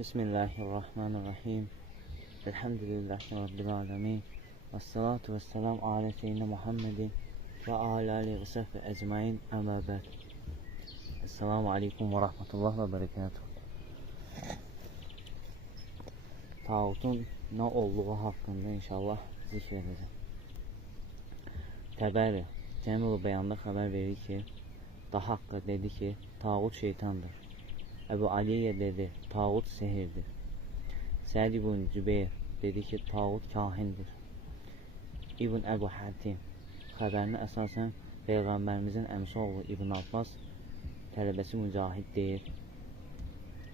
Bismillahirrahmanirrahim. Elhamdülillahi Rabbil alemin. Vessalatu vesselam ala seyyidina Muhammedin ve ala alihi ve sahbihi ecmain. Amma ba'd. Esselamu aleyküm ve rahmetullah ve berekatuhu. Tağutun ne olduğu hakkında inşallah zikr edeceğim. Təbəri Cəmil bəyanda xəbər verir ki, daha haqqı dedi ki, tağut şeytandır. Əbu Aliyyə dedi, tağut sehirdir. Səid ibn Cübeyr dedi ki, tağut kahindir. İbn Əbu Hatim xəbərinə əsasən Peyğəmbərimizin əmsi oğlu İbn Abbas tələbəsi Mücahid deyir,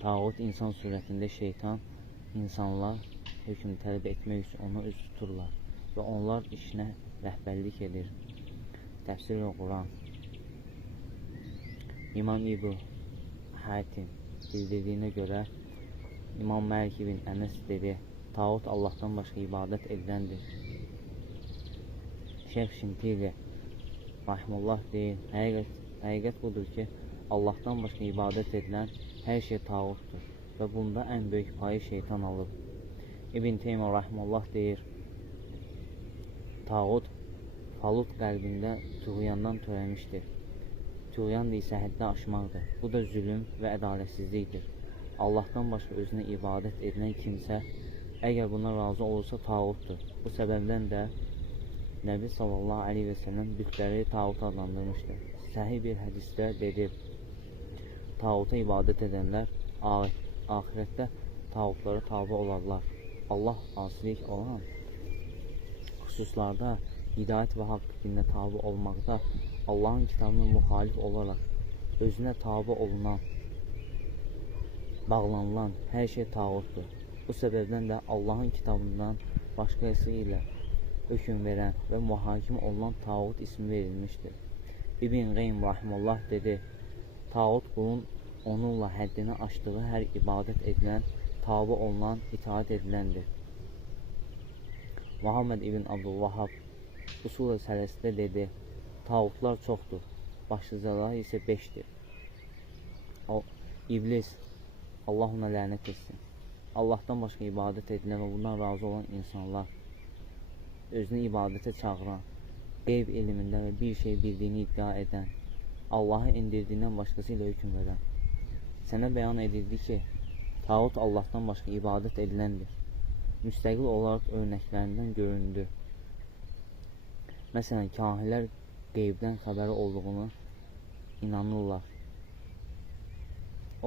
tağut insan surətində şeytan, insanlar hökm tələb etmək üçün onu üz tuturlar və onlar işinə rəhbərlik edir. Təfsir-i Quran. İmam İbn Hatim bildirdiyinə görə İmam Məlik ibn Ənəs dedi, tağut Allahdan başqa ibadət ediləndir. Şeyx Şintili rahimullah deyir, həqiqət budur ki, Allahdan başqa ibadət edilən hər şey tağutdur və bunda ən böyük payı şeytan alır. İbn Teymiyyə rahimullah deyir, tağut Falut qəlbində tuğyandan törəmişdir. Tuğyan isə həddi aşmaqdır. Bu da zülüm və ədalətsizlikdir. Allahdan başqa özünə ibadət edilən kimsə, əgər buna razı olursa tağutdur. Bu səbəbdən də Nəbi sallallahu aleyhi və səlləm bütləri tağut adlandırmışdır. Səhih bir hədisdə dedi, tağuta ibadət edənlər ahirətdə tağutlara tabi olarlar. Allah asilik olan xüsuslarda hidayət və haqq dinə tabi olmaqda Allahın kitabına müxalif olaraq özünə tabi olunan, bağlanılan hər şey tağutdur. Bu səbəbdən də Allahın kitabından başqası ilə hökm verən və mühakim olunan tağut ismi verilmişdir. İbn Qeym rahimullah dedi, tağut qulun onunla həddini aşdığı hər ibadət edilən, tabi olunan, itaat ediləndir. Muhammed ibn Abdülvahhab Usul-i Sələsində dedi, tağutlar çoxdur, başlıcaları isə 5-dir. İblis, Allah ona lənət etsin. Allahdan başqa ibadət edilən və bundan razı olan insanlar, özünü ibadətə çağıran, qeyb elmində və bir şey bildiyini iddia edən, Allahı indirdiyindən başqası ilə hökm verən. Sənə bəyan edildi ki, tağut Allahdan başqa ibadət ediləndir. Müstəqil olaraq örnəklərindən göründü. Məsələn, kahinlər qeybdən xəbəri olduğunu inanırlar.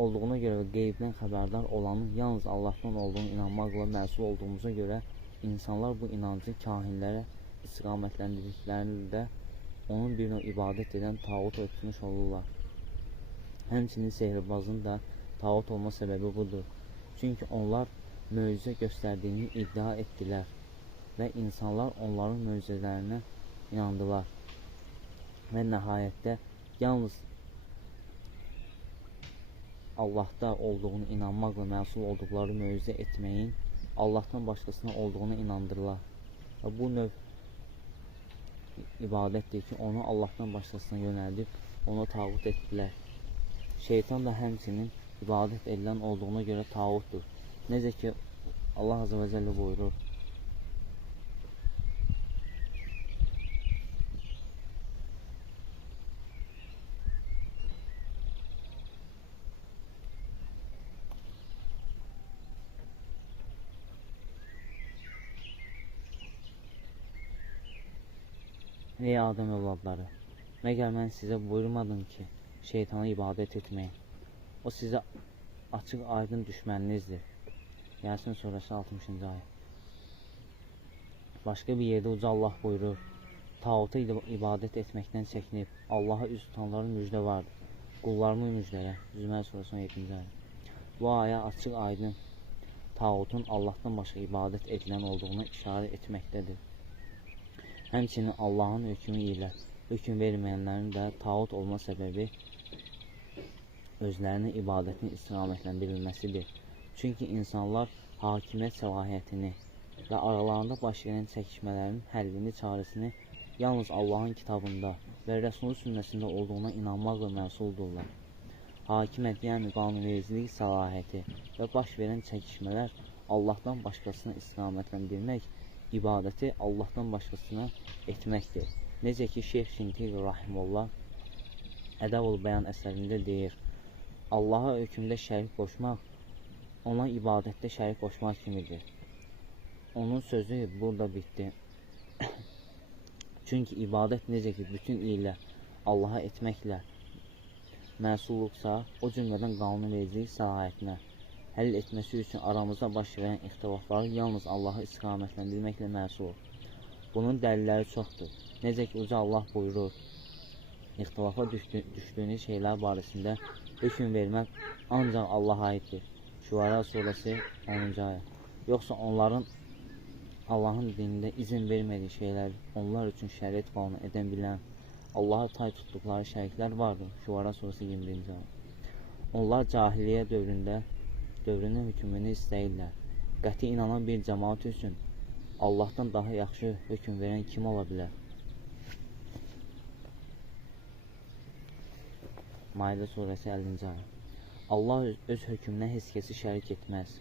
Olduğuna görə qeybdən xəbərdar olanın yalnız Allahdan olduğunu inanmaqla məsul olduğumuza görə insanlar bu inancı kahinlərə istiqamətləndirdiklərində onun bir növ ibadət edən tağut ötürmüş olurlar. Həmçinin sehrbazın da tağut olma səbəbi budur. Çünki onlar möcüzə göstərdiyini iddia etdilər və insanlar onların möcüzələrinə inandılar və nəhayətdə yalnız Allahda olduğunu inanmaqla məsul olduqları möcüzə etməyin Allahdan başqasına olduğunu inandırırlar və bu növ ibadətdir ki, onu Allahdan başqasına yönəldib onu tağut etdilər. Şeytan da həmçinin ibadət edilən olduğuna görə tağutdur. Necə ki Allah Azə və Cəllə buyurur, ey Adəm övladları, məgər mən sizə buyurmadım ki, şeytana ibadət etməyin. O sizə açıq aydın düşməninizdir. Yasin surəsi 60-cı ayə. Başqa bir yerdə uca Allah buyurur, tağuta ibadət etməkdən çəkinib, Allaha üz tutanların müjdə vardır. Qullarımı müjdələ. Zümər surəsi 17-ci ayə. Bu ayə açıq aydın tağutun Allahdan başqa ibadət edilən olduğunu işarə etməkdədir. Həmçinin Allahın hökmü ilə hökm verməyənlərin də tağut olma səbəbi özlərinin ibadətini istiqamətləndirilməsidir. Çünki insanlar hakimiyyət səlahiyyətini və aralarında baş verən çəkişmələrin həllini, çarəsini yalnız Allahın kitabında və Rəsulun sünnəsində olduğuna inanmaqla məsuldurlar. Hakimiyyət, yəni qanunvericilik səlahiyyəti və baş verən çəkişmələr Allahdan başqasına istiqamətləndirmək, ibadəti Allahdan başqasına etməkdir. Necə ki, Şeyx Şinqiti Rahimullah Ədəb-ül Bəyan əsərində deyir, Allaha hökmdə şərik qoşmaq, ona ibadətdə şərik qoşmaq kimidir. Onun sözü burada bitdi. Çünki ibadət necə ki, bütün ilə Allaha etməklə məsulluqsa, o cümlədən qanunvericilik səlahiyyətinə həll etməsi üçün aramızda baş verən ixtilafları yalnız Allaha istiqamətləndirməklə məsulur. Bunun dəlilləri çoxdur. Necə ki, Uca Allah buyurur, ixtilafa düşdüyünüz şeylər barəsində hökm vermək ancaq Allaha aiddir. Şüara surəsi 10-cu ayə. Yoxsa onların Allahın dinində izin vermədiyi şeylər onlar üçün şəriət qanunu edən bilən Allaha tay tutduqları şəriklər vardır. Şüara surəsi 21-ci ayə. Onlar cahiliyyə dövrünün hökmünü istəyirlər. Qəti inanan bir cəmaat üçün Allahdan daha yaxşı hökm verən kim ola bilər? Maidə surəsi 50-ci ayə. Allah öz hökmünə heç kəsi şərik etməz.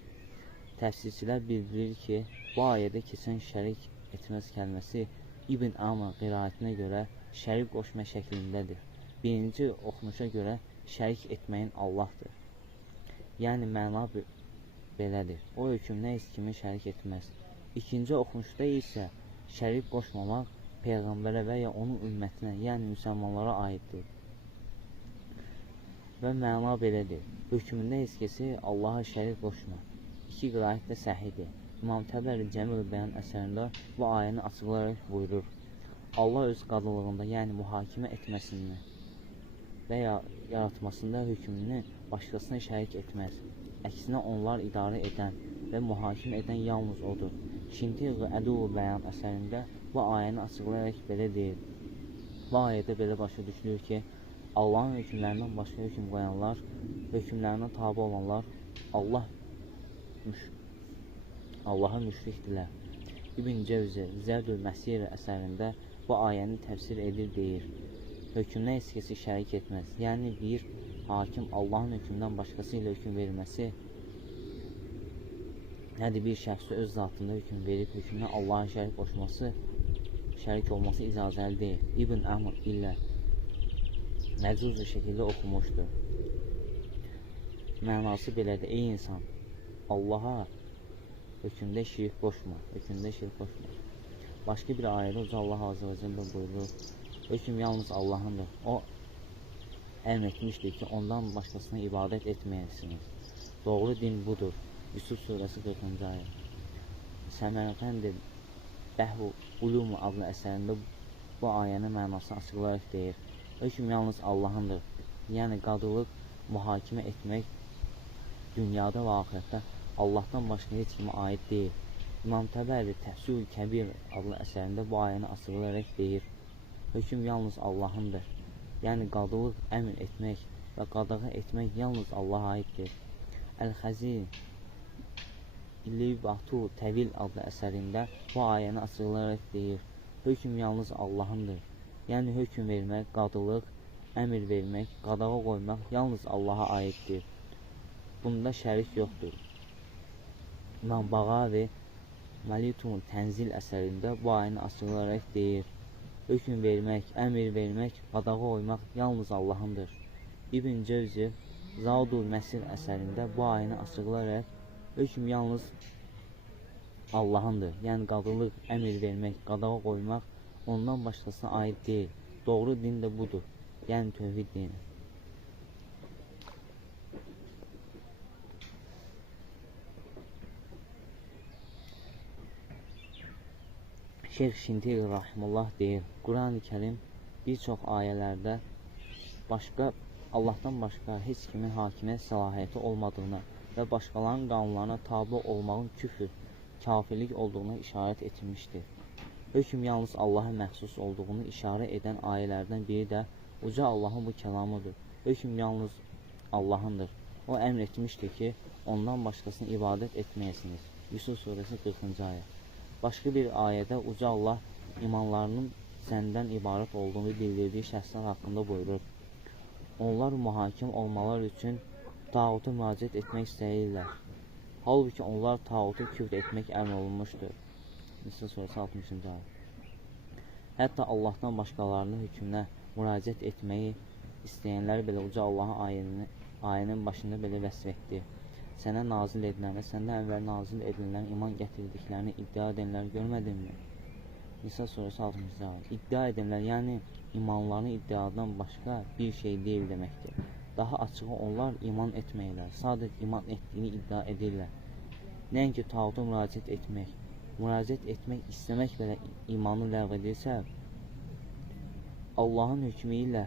Təfsirçilər bildirir ki, bu ayədə keçən şərik etməz kəlməsi İbn Amr qiraətinə görə şərik qoşma şəklindədir. Birinci oxunuşa görə şərik etməyin Allahdır. Yəni məna belədir. O hökmünə heç kimi şərik etməz. İkinci oxunuşda isə şərik qoşmamaq Peyğəmbərə və ya onun ümmətinə, yəni müsəlmanlara aiddir. Və məna belədir. Hökmündə heç kəsi Allaha şərik qoşma. İki qiraət də səhidir. İmam Təbəri Cəmi-ül Bəyan əsərində bu ayəni açıqlayaraq buyurur. Allah öz qadılığında, yəni mühakimə etməsində və ya yaratmasında hökmünü başqasına şərik etməz. Əksinə onlar idarə edən və mühakimə edən yalnız odur. Şinqiti Ədəb-ül Bəyan əsərində bu ayəni açıqlayaraq belə deyir. Bu ayədə belə başa düşülür ki, Allahın hökmlərindən başqa hökm qoyanlar, hökmlərinə tabi olanlar Allaha müşrikdirlər. İbn Cəvzi Zədül Məsir əsərində bu ayəni təfsir edir, deyir. Hökmünə heç kəsi şərik etməz. Yəni, bir hakim Allahın hökmündən başqası ilə hökm verilməsi, nədir bir şəxsi öz zatında hökm verib, hökmünə Allahın şərik qoşması, şərik olması icazəli deyil. İbn Amr ilə məcuzlu şəkildə oxumuşdur. Mənası belədir, ey insan, Allaha hökmdə şirk qoşma, Başqa bir ayədə Uca Allah Azə və Cəllə buyurur, hökm yalnız Allahındır. O əmr etmişdir ki, ondan başqasına ibadət etməyəsiniz. Doğru din budur. Yusuf surəsi 40-cı ayə. Səmərqəndi Bəhv Ulum adlı əsərində bu ayənin mənasını açıqlayaraq deyir. Hökm yalnız Allahındır. Yəni, qadılıq, mühakimə etmək dünyada və axirətdə Allahdan başqa heç kimə aid deyil. İmam Təbəri Təfsir Kəbir adlı əsərində bu ayəni açıqlayaraq deyir. Hökm yalnız Allahındır. Yəni, qadılıq, əmr etmək və qadağa etmək yalnız Allaha aiddir. Əl-Xəzin İl-Batu Təvil adlı əsərində bu ayəni açıqlayaraq deyir. Hökm yalnız Allahındır. Yəni, hökm vermək, qadılıq, əmr vermək, qadağa qoymaq yalnız Allaha aiddir. Bunda şərik yoxdur. İmam Bağavi Məlitun Tənzil əsərində bu ayəni açıqlayaraq deyir. Hökm vermək, əmr vermək, qadağa qoymaq yalnız Allahındır. İbn Cəvzi Zadul Məsir əsərində bu ayəni açıqlayaraq hökm yalnız Allahındır. Yəni, qadılıq, əmr vermək, qadağa qoymaq ondan başqasına aid deyil. Doğru din də budur. Yəni, tövhid dini. Şeyx Şinqiti Rahimullah deyir, Quran-ı Kərim bir çox ayələrdə Allahdan başqa heç kimin hakimiyyət səlahiyyəti olmadığına və başqalarının qanunlarına tabi olmağın küfür, kafirlik olduğuna işarət etmişdir. Hökm yalnız Allaha məxsus olduğunu işarə edən ayələrdən biri də Uca Allahın bu kəlamıdır. Hökm yalnız Allahındır. O əmr etmişdir ki, ondan başqasını ibadət etməyəsiniz. Yusuf surəsi 40-cı ayə. Başqa bir ayədə Uca Allah imanlarının səndən ibarət olduğunu bildirdiyi şəxslər haqqında buyurur. Onlar mühakim olmalar üçün tağuta müraciət etmək istəyirlər. Halbuki onlar tağuta küfr etmək əmr olunmuşdur. Nisa surəsi 60-cı ayə. Hətta Allahdan başqalarının hökmünə müraciət etməyi istəyənlər belə uca Allahın ayənin başında belə vəsf etdi. Sənə nazil edilən və səndən əvvəl nazil edilən iman gətirdiklərini iddia edənlər görmədinmi? Nisa surəsi 60-cı ayə. İddia edənlər, yəni imanlarını iddiadan başqa bir şey deyil deməkdir. Daha açığı onlar iman etməklər, sadəcə iman etdiyini iddia edirlər. Nəinki tağuta müraciət etmək istəmək belə imanı ləğv edirsə, Allahın hökmü ilə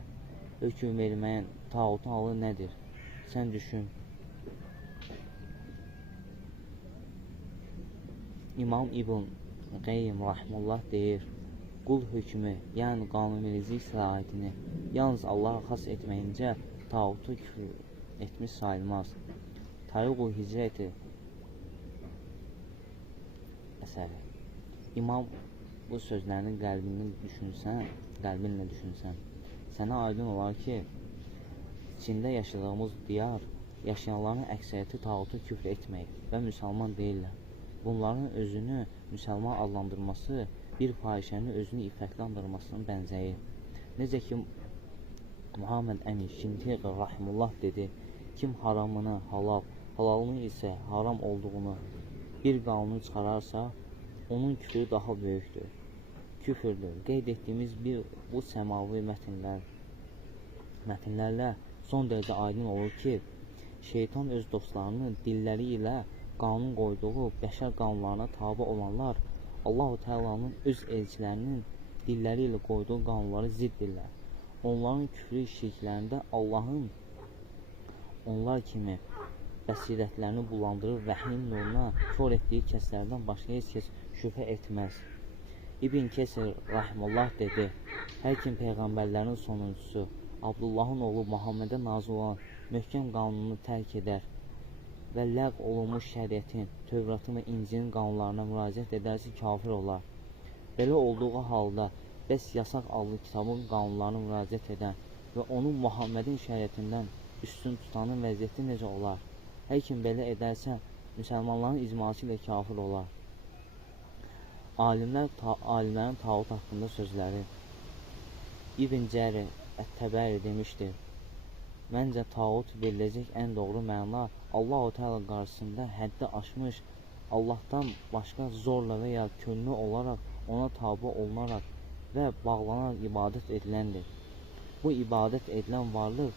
hökm verməyən tağutun halı nədir? Sən düşün. İmam İbn Qeym Rahimullah deyir, qul hökmü, yəni qanunvericilik səlahiyyətini yalnız Allaha xas etməyincə tağutu küfr etmiş sayılmaz. Tariq-ul Hicrəti əsəri. İmam bu sözlərini qəlbinlə düşünsən, sənə aydın olar ki, içində yaşadığımız diyar, yaşayanların əksəriyyəti tağutu küfr etmək və müsəlman deyirlər. Bunların özünü müsəlman adlandırması bir fahişənin özünü iffətlandırmasının bənzəyir. Necə ki, Muhammed Əmin Şintiq Rahimullah dedi, kim haramını halal, halalını isə haram olduğunu bir qanunu çıxararsa, onun küfrü daha böyükdür. Küfürdür. Qeyd etdiyimiz bu səmavi mətnlərlə son dərəcə aydın olur ki, şeytan öz dostlarının dilləri ilə qanun qoyduğu bəşər qanunlarına tabi olanlar Allah-u Teala'nın öz elçilərinin dilləri ilə qoyduğu qanunları ziddirlər. Onların küfrü şirklərində Allahın onlar kimi bəsirətlərini bulandırır, vəhyin nuruna kör etdiyi kəslərdən başqa heç kəs şübhə etməz. İbn Kesir Rahimullah dedi, hər kim peyğəmbərlərin sonuncusu Abdullahın oğlu Muhammedə nazil olan möhkəm qanununu tərk edər və ləğv olunmuş şəriətin, Tövratın və İncilin qanunlarına müraciət edərsə kafir olar. Belə olduğu halda, bəs yasaq adlı kitabın qanunlarına müraciət edən və onun Muhammedin şəriətindən üstün tutanın vəziyyəti necə olar? Hər kim belə edərsə, müsəlmanların icması ilə kafir olar. Alimlərin tağut haqqında sözləri. İbn Cəri Ət-Təbəri demişdir, məncə tağut veriləcək ən doğru məna Allah-u Teala qarşısında həddi aşmış, Allahdan başqa zorla və ya könlü olaraq ona tabi olunaraq və bağlanaraq ibadət ediləndir. Bu ibadət edilən varlıq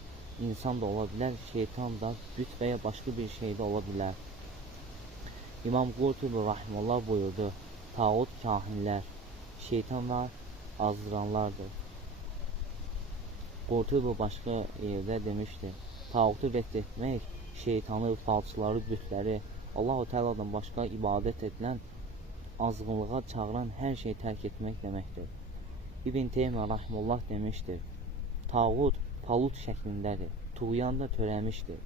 insan da ola bilər, şeytan da, büt və ya başqa bir şey də ola bilər. İmam Qurtubi Rahimullah buyurdu, tağut kahinlər, şeytan və azdıranlardır. Qurtubi başqa yerdə demişdir, tağutu rədd etmək, şeytanı, falçıları, bütləri, Allah-u Teala'dan başqa ibadət edilən, azğınlığa çağıran hər şeyi tərk etmək deməkdir. İbn Teymiyyə Rahimullah demişdir, tağut palut şəklindədir, tuğyan da törəmişdir.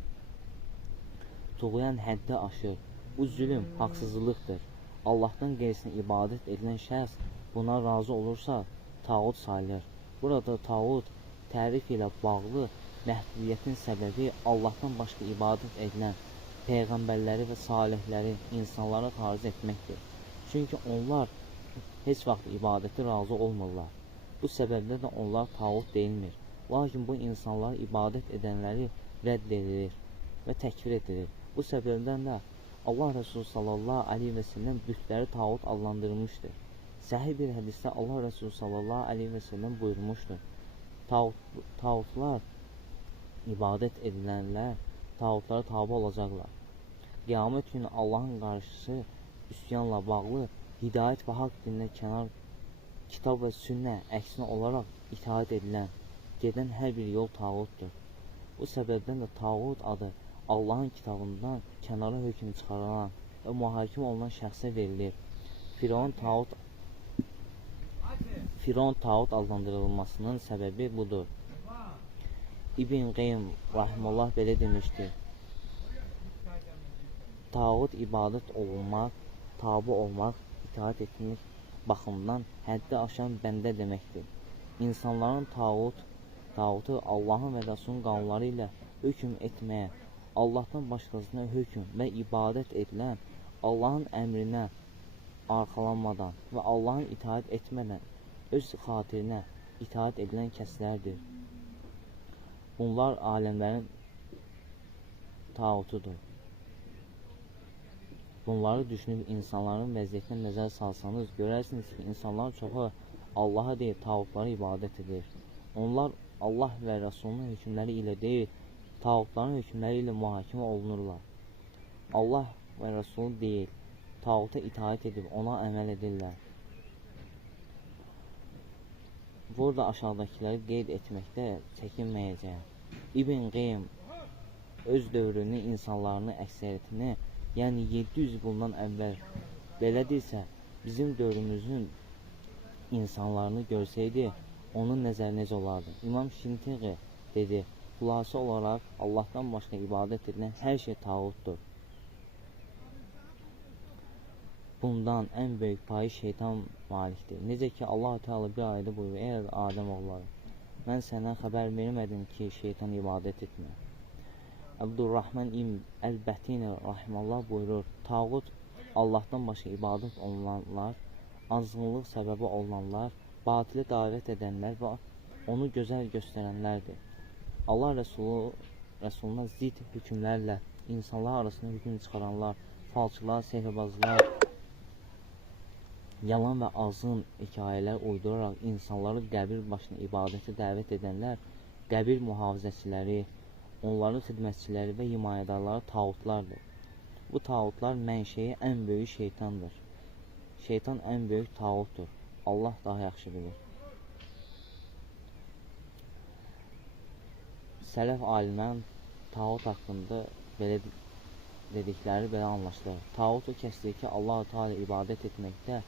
Tuğyan həddi aşır, bu zülüm, haqsızlıqdır. Allahdan qeyrisinə ibadət edilən şəxs buna razı olursa, tağut sayılır. Burada tağut tərif ilə bağlı məhdudiyyətin səbəbi Allahdan başqa ibadət edilən peyğəmbərləri və salihləri insanlara xaric etməkdir. Çünki onlar heç vaxt ibadəti razı olmurlar. Bu səbəblə də onlar tağut deyilmir. Lakin bu insanlar ibadət edənləri rədd edilir və təkfir edilir. Bu səbəbdən də Allah Resulü sallallahu aleyhi və səlləm bütləri tağut adlandırılmışdır. Səhih bir hədisdə Allah Resulü sallallahu aleyhi və səlləm buyurmuşdur. Tağutlar ibadət edilənlər tağutlara tabi olacaqlar. Qiyamət günü Allahın qarşısı üsyanla bağlı hidayət və haqq dininə kənar kitab və sünnə əksinə olaraq itaat edilən, gedən hər bir yol tağutdur. Bu səbəbdən də tağut adı Allahın kitabından kənara hökm çıxarılan və mühakim olunan şəxsə verilir. Firon tağut adlandırılmasının səbəbi budur. İbn Qeym Rahimullah belə demişdir, tağut ibadət olunmaq, tabi olmaq, itaat etmək baxımdan həddi aşan bəndə deməkdir. İnsanların tağut tağutu Allahın və Rasulun qanunları ilə hökm etməyə, Allahdan başqasına hökm və ibadət edilən, Allahın əmrinə arxalanmadan və Allahın itaat etmədən öz xatirinə itaat edilən kəslərdir. Bunlar aləmlərin tağutudur. Bunları düşünüb insanların vəziyyətinə nəzər salsanız, görərsiniz ki, insanlar çoxu Allaha deyil, tağutlara ibadət edir. Onlar Allah və Rasulunun hökmləri ilə deyil, tağutların hökmləri ilə mühakimə olunurlar. Allah və Rasulun deyil, tağuta itaat edib ona əməl edirlər. Burada aşağıdakiləri qeyd etməkdə çəkinməyəcəyəm. İbn Qeym öz dövrünün insanlarını, əksəriyyətini, yəni 700 il bundan əvvəl belədirsə, bizim dövrümüzün insanlarını görsəydi, onun nəzəri necə olardı? İmam Şintiqi dedi, xülasə olaraq Allahdan başqa ibadət edilən hər şey tağutdur. Bundan ən böyük payı şeytan malikdir. Necə ki, Allah-u Teala bir ayda buyurur, ey Adəm oğulları, mən sənə xəbər vermədim ki, şeytan ibadət etmə. Əbdurrahman İbn Əl-Bətini rahimallah buyurur, tağut Allahdan başqa ibadət olunanlar, azğınlıq səbəbi olunanlar, batilə davət edənlər və onu gözəl göstərənlərdir. Allah Rəsuluna zid hükümlərlə insanlar arasında hüküm çıxaranlar, falçılar, sehirbazlar, yalan və azğın hekayələr uyduraraq insanları qəbir başına ibadətə dəvət edənlər, qəbir mühafizəçiləri, onların xidmətçiləri və himayədarları tağutlardır. Bu tağutlar mənşəyi ən böyük şeytandır. Şeytan ən böyük tağutdur. Allah daha yaxşı bilir. Sələf alimlərin tağut haqqında belə dedikləri belə anlaşılır. Tağut o kəsdir ki, Allah-u Teala ibadət etməkdə,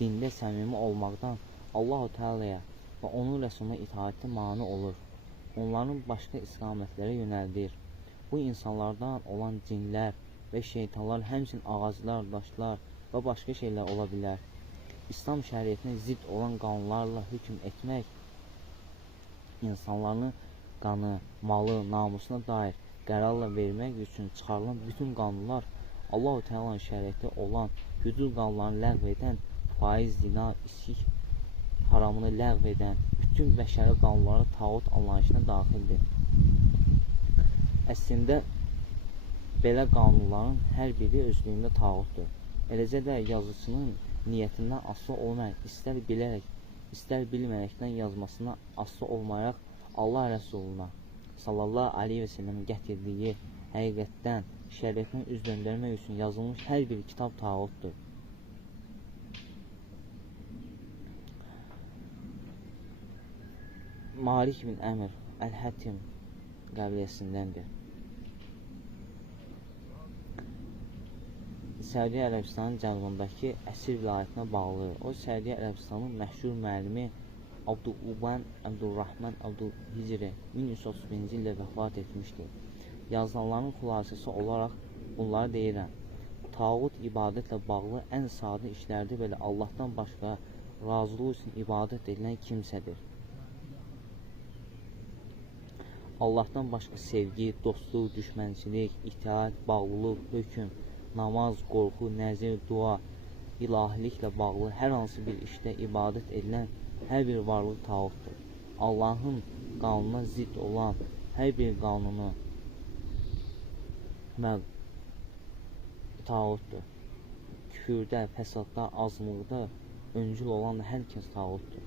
dində səmimi olmaqdan Allah-u Teala'ya və onun Rəsuluna itaatdə mane olur. Onların başqa istiqamətlərə yönəldir. Bu insanlardan olan cinlər və şeytanlar, həmçinin ağaclar, daşlar və başqa şeylər ola bilər. İslam şəriətinə zidd olan qanunlarla hökm etmək, insanların qanı, malı, namusuna dair qərarla vermək üçün çıxarılan bütün qanunlar Allah-u Teala'nın şəriətdə olan hüdud qanunlarını ləğv edən, faiz, zina, içki haramını ləğv edən bütün bəşəri qanunları tağut anlayışına daxildir. Əslində, belə qanunların hər biri özlüyündə tağutdur. Eləcə də yazıcının niyyətindən asılı olmayaraq, istər bilərək, istər bilmərəkdən yazmasına asılı olmayaraq Allah Rəsuluna sallallahu aleyhi və səlləmin gətirdiyi həqiqətdən, şəriətdən üz döndərmək üçün yazılmış hər bir kitab tağutdur. Malik bin Əmr Əl-Hətim qəbiləsindendir. Səudiyyə Ərəbistanın cənubundakı Əsir vilayətinə bağlıdır. O, Səudiyyə Ərəbistanın məşhur müəllimi Abdurrahman Abdülhicri 1331-ci ildə vəfat etmişdir. Yazılanların xülasəsi olaraq bunları deyirəm. Tağut ibadətlə bağlı ən sadə işlərdə belə Allahdan başqa razılıq üçün ibadət edilən kimsədir. Allahdan başqa sevgi, dostluq, düşmənçilik, itaat, bağlılıq, hökm, namaz, qorxu, nəzir, dua, ilahiliklə bağlı hər hansı bir işdə ibadət edilən hər bir varlıq tağutdur. Allahın qanununa zidd olan hər bir qanunu tağutdur. Küfürdə, fəsadda, azınlıqda öncül olan hər kəs tağutdur.